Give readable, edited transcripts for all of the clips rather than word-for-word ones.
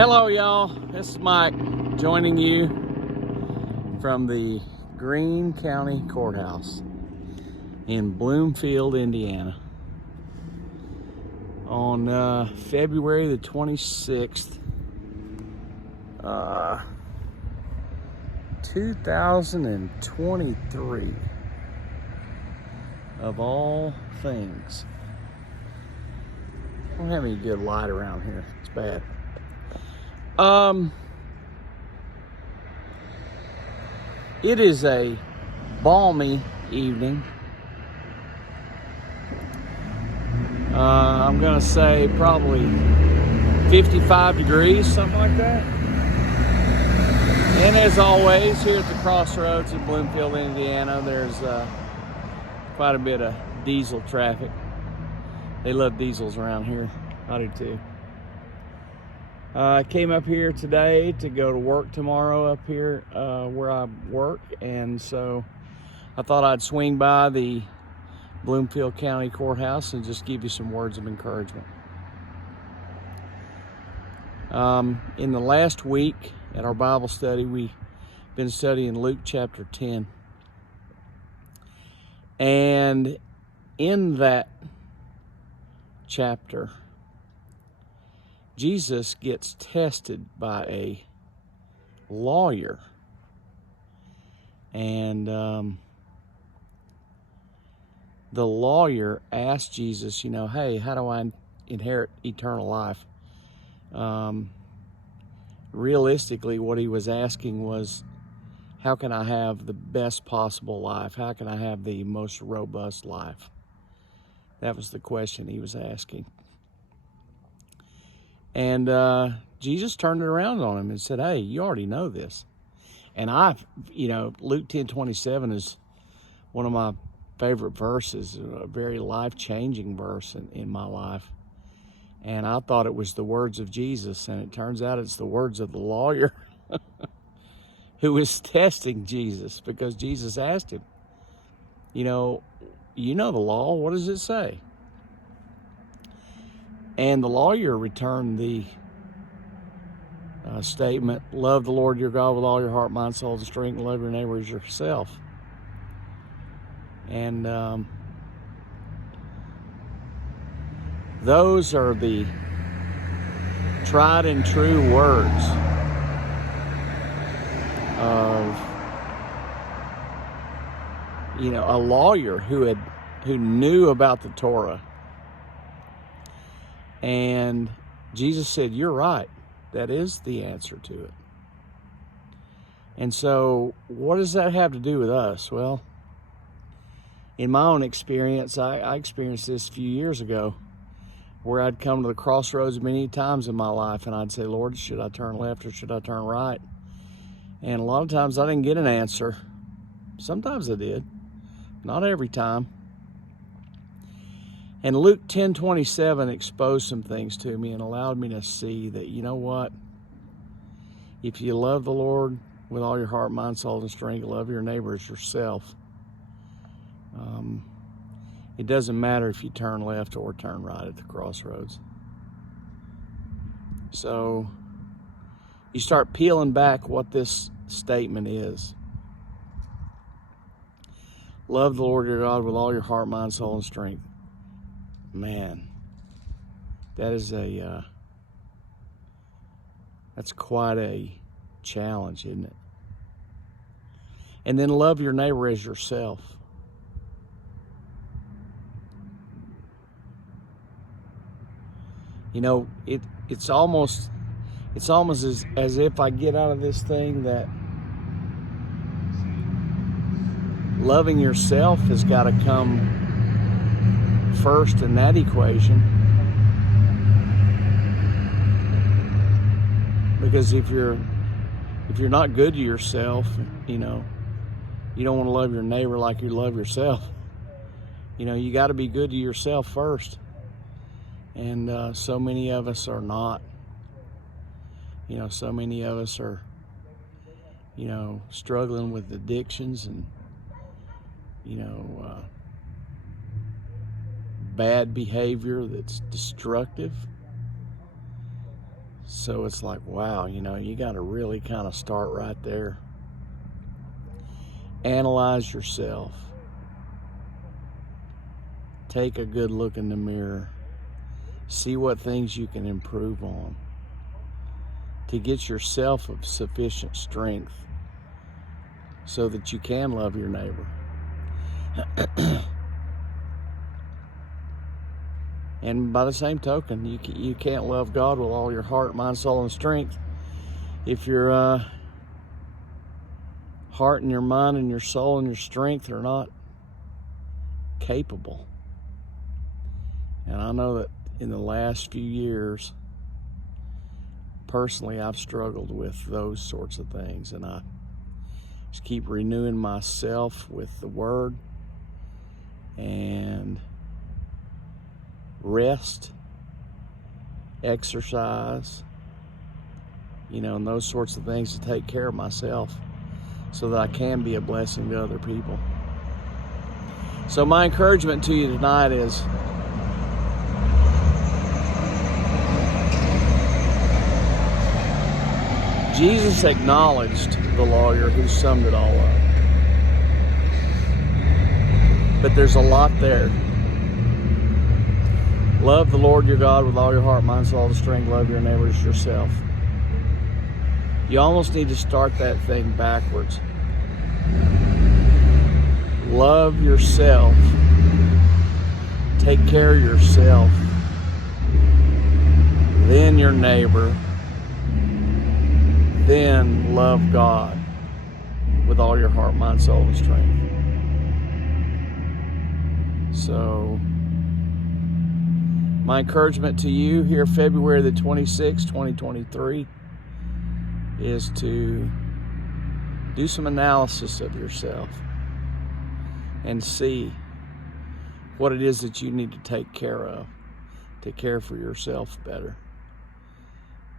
Hello y'all, this is Mike joining you from the Greene County Courthouse in Bloomfield, Indiana on February the 26th, 2023 of all things. I don't have any good light around here, it's bad. It is a balmy evening. I'm gonna say probably 55 degrees, something like that. And as always, here at the crossroads of Bloomfield, Indiana, there's quite a bit of diesel traffic. They love diesels around here. I do too. I came up here today to go to work tomorrow up here where I work, and so I thought I'd swing by the Bloomfield County Courthouse and just give you some words of encouragement. In the last week at our Bible study, we've been studying Luke chapter 10. And in that chapter, Jesus gets tested by a lawyer. And the lawyer asked Jesus, hey, how do I inherit eternal life? Realistically, what he was asking was, how can I have the best possible life? How can I have the most robust life? That was the question he was asking. And Jesus turned it around on him and said, hey, you already know this. And Luke 10:27 is one of my favorite verses, a very life-changing verse in my life. And I thought it was the words of Jesus, and it turns out it's the words of the lawyer who was testing Jesus, because Jesus asked him, you know the law, what does it say? And the lawyer returned the statement, love the Lord your God with all your heart, mind, soul, and strength, and love your neighbor as yourself. And those are the tried and true words of a lawyer who knew about the Torah. And Jesus said, you're right. That is the answer to it. And so what does that have to do with us? Well, in my own experience, I experienced this a few years ago, where I'd come to the crossroads many times in my life, and I'd say, Lord, should I turn left or should I turn right? And a lot of times I didn't get an answer. Sometimes I did. Not every time. And Luke 10:27 exposed some things to me and allowed me to see that, you know what? If you love the Lord with all your heart, mind, soul, and strength, love your neighbor as yourself. It doesn't matter if you turn left or turn right at the crossroads. So you start peeling back what this statement is. Love the Lord your God with all your heart, mind, soul, and strength. Man, that is that's quite a challenge, isn't it? And then love your neighbor as yourself. It's almost as if I get out of this thing that loving yourself has got to come first in that equation. Because if you're not good to yourself, you don't want to love your neighbor like you love yourself. You got to be good to yourself first. And so many of us are not. So many of us are, struggling with addictions and, bad behavior that's destructive. So it's like, wow, you got to really kind of start right there. Analyze yourself. Take a good look in the mirror. See what things you can improve on to get yourself of sufficient strength so that you can love your neighbor. And by the same token, you can't love God with all your heart, mind, soul, and strength if your heart and your mind and your soul and your strength are not capable. And I know that in the last few years, personally, I've struggled with those sorts of things, and I just keep renewing myself with the Word and rest, exercise, and those sorts of things to take care of myself so that I can be a blessing to other people. So my encouragement to you tonight is Jesus acknowledged the lawyer who summed it all up. But there's a lot there. Love the Lord your God with all your heart, mind, soul, and strength. Love your neighbor as yourself. You almost need to start that thing backwards. Love yourself. Take care of yourself. Then your neighbor. Then love God with all your heart, mind, soul, and strength. So, my encouragement to you here, February the 26th, 2023, is to do some analysis of yourself and see what it is that you need to take care of to care for yourself better.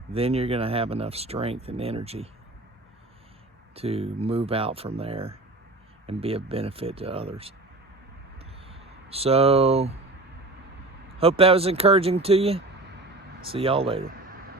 Then you're going to have enough strength and energy to move out from there and be of benefit to others. So, hope that was encouraging to you. See y'all later.